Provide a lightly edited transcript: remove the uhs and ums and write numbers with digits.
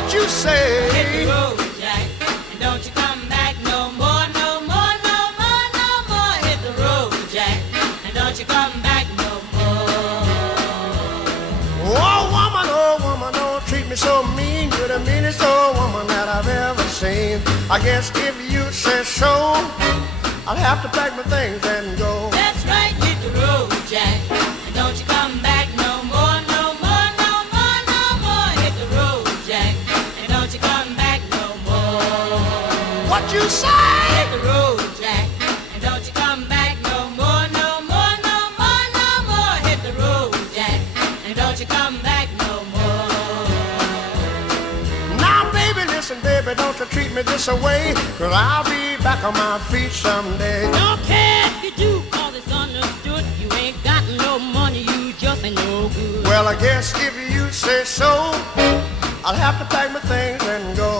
What you say? Hit the road, Jack, and don't you come back no more, no more, no more, no more. Hit the road, Jack, and don't you come back no more. Oh woman, don't treat me so mean. You're the meanest old woman that I've ever seen. I guess if you say so, I'll have to pack my things and go. That's right, hit the road, Jack, and don't you come back no more, no more, no more, no more. Hit the road, Jack, and don't you come back no more. What you say? Hit the road, Jack, and don't you come back no more, no more, no more, no more. Hit the road, Jack, and don't you come back no more. Now baby, listen baby, don't you treat me this away, 'cause I'll be back on my feet someday. Don't care if you do, 'cause it's understood. You ain't got no money, you just ain't no good. Well, I guess if you say so, I'll have to pack my things and go.